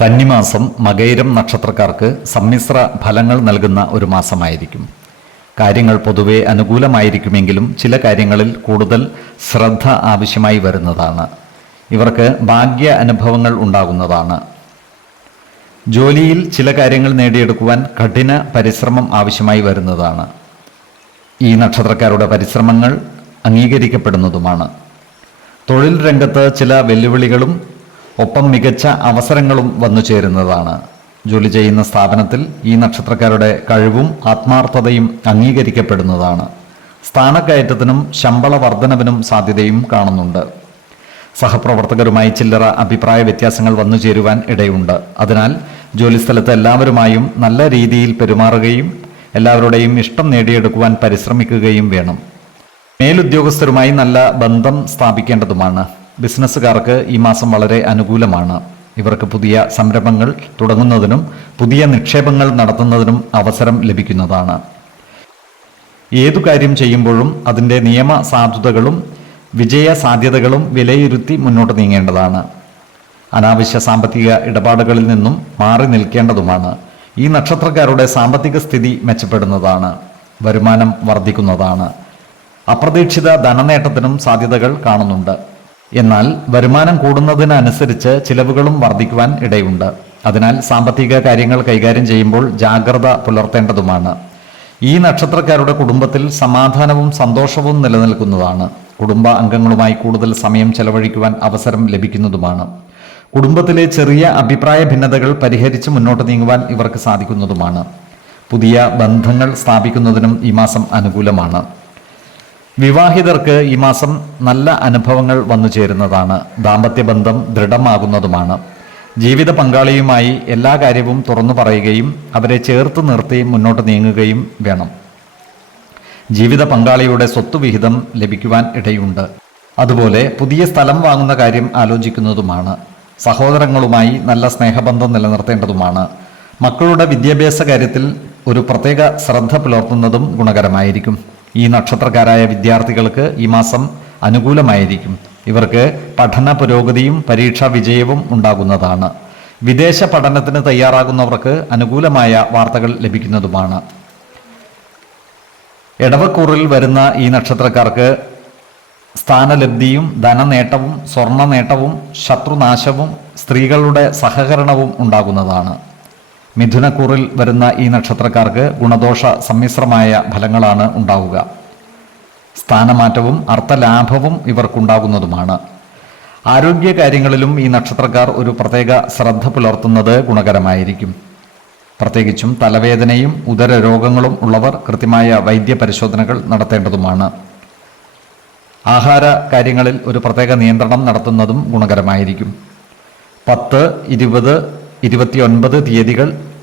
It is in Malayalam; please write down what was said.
കന്നിമാസം മകൈരം നക്ഷത്രക്കാർക്ക് സമ്മിശ്ര ഫലങ്ങൾ നൽകുന്ന ഒരു മാസമായിരിക്കും. കാര്യങ്ങൾ പൊതുവെ അനുകൂലമായിരിക്കുമെങ്കിലും ചില കാര്യങ്ങളിൽ കൂടുതൽ ശ്രദ്ധ ആവശ്യമായി വരുന്നതാണ്. ഇവർക്ക് ഭാഗ്യ അനുഭവങ്ങൾ ഉണ്ടാകുന്നതാണ്. ജോലിയിൽ ചില കാര്യങ്ങൾ നേടിയെടുക്കുവാൻ കഠിന പരിശ്രമം ആവശ്യമായി വരുന്നതാണ്. ഈ നക്ഷത്രക്കാരുടെ പരിശ്രമങ്ങൾ അംഗീകരിക്കപ്പെടുന്നതുമാണ്. തൊഴിൽ രംഗത്ത് ചില വെല്ലുവിളികളും ഒപ്പം മികച്ച അവസരങ്ങളും വന്നു ചേരുന്നതാണ്. ജോലി ചെയ്യുന്ന സ്ഥാപനത്തിൽ ഈ നക്ഷത്രക്കാരുടെ കഴിവും ആത്മാർത്ഥതയും അംഗീകരിക്കപ്പെടുന്നതാണ്. സ്ഥാനക്കയറ്റത്തിനും ശമ്പള വർധനവിനും സാധ്യതയും കാണുന്നുണ്ട്. സഹപ്രവർത്തകരുമായി ചില്ലറ അഭിപ്രായ വ്യത്യാസങ്ങൾ വന്നു ചേരുവാൻ ഇടയുണ്ട്. അതിനാൽ ജോലിസ്ഥലത്ത് എല്ലാവരുമായും നല്ല രീതിയിൽ പെരുമാറുകയും എല്ലാവരുടെയും ഇഷ്ടം നേടിയെടുക്കുവാൻ പരിശ്രമിക്കുകയും വേണം. മേലുദ്യോഗസ്ഥരുമായി നല്ല ബന്ധം സ്ഥാപിക്കേണ്ടതുമാണ്. ബിസിനസ്സുകാർക്ക് ഈ മാസം വളരെ അനുകൂലമാണ്. ഇവർക്ക് പുതിയ സംരംഭങ്ങൾ തുടങ്ങുന്നതിനും പുതിയ നിക്ഷേപങ്ങൾ നടത്തുന്നതിനും അവസരം ലഭിക്കുന്നതാണ്. ഏതു കാര്യം ചെയ്യുമ്പോഴും അതിന്റെ നിയമ സാധുതകളും വിജയ സാധ്യതകളും വിലയിരുത്തി മുന്നോട്ട് നീങ്ങേണ്ടതാണ്. അനാവശ്യ സാമ്പത്തിക ഇടപാടുകളിൽ നിന്നും മാറി നിൽക്കേണ്ടതുമാണ്. ഈ നക്ഷത്രക്കാരുടെ സാമ്പത്തിക സ്ഥിതി മെച്ചപ്പെടുന്നതാണ്. വരുമാനം വർദ്ധിക്കുന്നതാണ്. അപ്രതീക്ഷിത ധനനേട്ടത്തിനും സാധ്യതകൾ കാണുന്നുണ്ട്. എന്നാൽ വരുമാനം കൂടുന്നതിനനുസരിച്ച് ചിലവുകളും വർദ്ധിക്കുവാൻ ഇടയുണ്ട്. അതിനാൽ സാമ്പത്തിക കാര്യങ്ങൾ കൈകാര്യം ചെയ്യുമ്പോൾ ജാഗ്രത പുലർത്തേണ്ടതുമാണ്. ഈ നക്ഷത്രക്കാരുടെ കുടുംബത്തിൽ സമാധാനവും സന്തോഷവും നിലനിൽക്കുന്നതാണ്. കുടുംബ അംഗങ്ങളുമായി കൂടുതൽ സമയം ചെലവഴിക്കുവാൻ അവസരം ലഭിക്കുന്നതുമാണ്. കുടുംബത്തിലെ ചെറിയ അഭിപ്രായ ഭിന്നതകൾ പരിഹരിച്ച് മുന്നോട്ട് നീങ്ങുവാൻ ഇവർക്ക് സാധിക്കുന്നതുമാണ്. പുതിയ ബന്ധങ്ങൾ സ്ഥാപിക്കുന്നതിനും ഈ മാസം അനുകൂലമാണ്. വിവാഹിതർക്ക് ഈ മാസം നല്ല അനുഭവങ്ങൾ വന്നു ചേരുന്നതാണ്. ദാമ്പത്യബന്ധം ദൃഢമാകുന്നതുമാണ്. ജീവിത പങ്കാളിയുമായി എല്ലാ കാര്യവും തുറന്നു പറയുകയും അവരെ ചേർത്ത് നിർത്തി മുന്നോട്ട് നീങ്ങുകയും വേണം. ജീവിത പങ്കാളിയുടെ സ്വത്തുവിഹിതം ലഭിക്കുവാൻ ഇടയുണ്ട്. അതുപോലെ പുതിയ സ്ഥലം വാങ്ങുന്ന കാര്യം ആലോചിക്കുന്നതുമാണ്. സഹോദരങ്ങളുമായി നല്ല സ്നേഹബന്ധം നിലനിർത്തേണ്ടതുമാണ്. മക്കളുടെ വിദ്യാഭ്യാസ കാര്യത്തിൽ ഒരു പ്രത്യേക ശ്രദ്ധ പുലർത്തുന്നതും ഗുണകരമായിരിക്കും. ഈ നക്ഷത്രക്കാരായ വിദ്യാർത്ഥികൾക്ക് ഈ മാസം അനുകൂലമായിരിക്കും. ഇവർക്ക് പഠന പുരോഗതിയും പരീക്ഷാ വിജയവും ഉണ്ടാകുന്നതാണ്. വിദേശ പഠനത്തിന് തയ്യാറാകുന്നവർക്ക് അനുകൂലമായ വാർത്തകൾ ലഭിക്കുന്നതുമാണ്. എടവക്കൂറിൽ വരുന്ന ഈ നക്ഷത്രക്കാർക്ക് സ്ഥാനലബ്ധിയും ധനനേട്ടവും സ്വർണ നേട്ടവും ശത്രുനാശവും സ്ത്രീകളുടെ സഹകരണവും ഉണ്ടാകുന്നതാണ്. മിഥുനക്കൂറിൽ വരുന്ന ഈ നക്ഷത്രക്കാർക്ക് ഗുണദോഷ സമ്മിശ്രമായ ഫലങ്ങളാണ് ഉണ്ടാവുക. സ്ഥാനമാറ്റവും അർത്ഥലാഭവും ഇവർക്കുണ്ടാകുന്നതുമാണ്. ആരോഗ്യ കാര്യങ്ങളിലും ഈ നക്ഷത്രക്കാർ ഒരു പ്രത്യേക ശ്രദ്ധ പുലർത്തുന്നത് ഗുണകരമായിരിക്കും. പ്രത്യേകിച്ചും തലവേദനയും ഉദര രോഗങ്ങളും ഉള്ളവർ കൃത്യമായ വൈദ്യ പരിശോധനകൾ നടത്തേണ്ടതുമാണ്. ആഹാര കാര്യങ്ങളിൽ ഒരു പ്രത്യേക നിയന്ത്രണം നടത്തുന്നതും ഗുണകരമായിരിക്കും. പത്ത് ഇരുപത് ഇരുപത്തിയൊൻപത് തീയതികൾ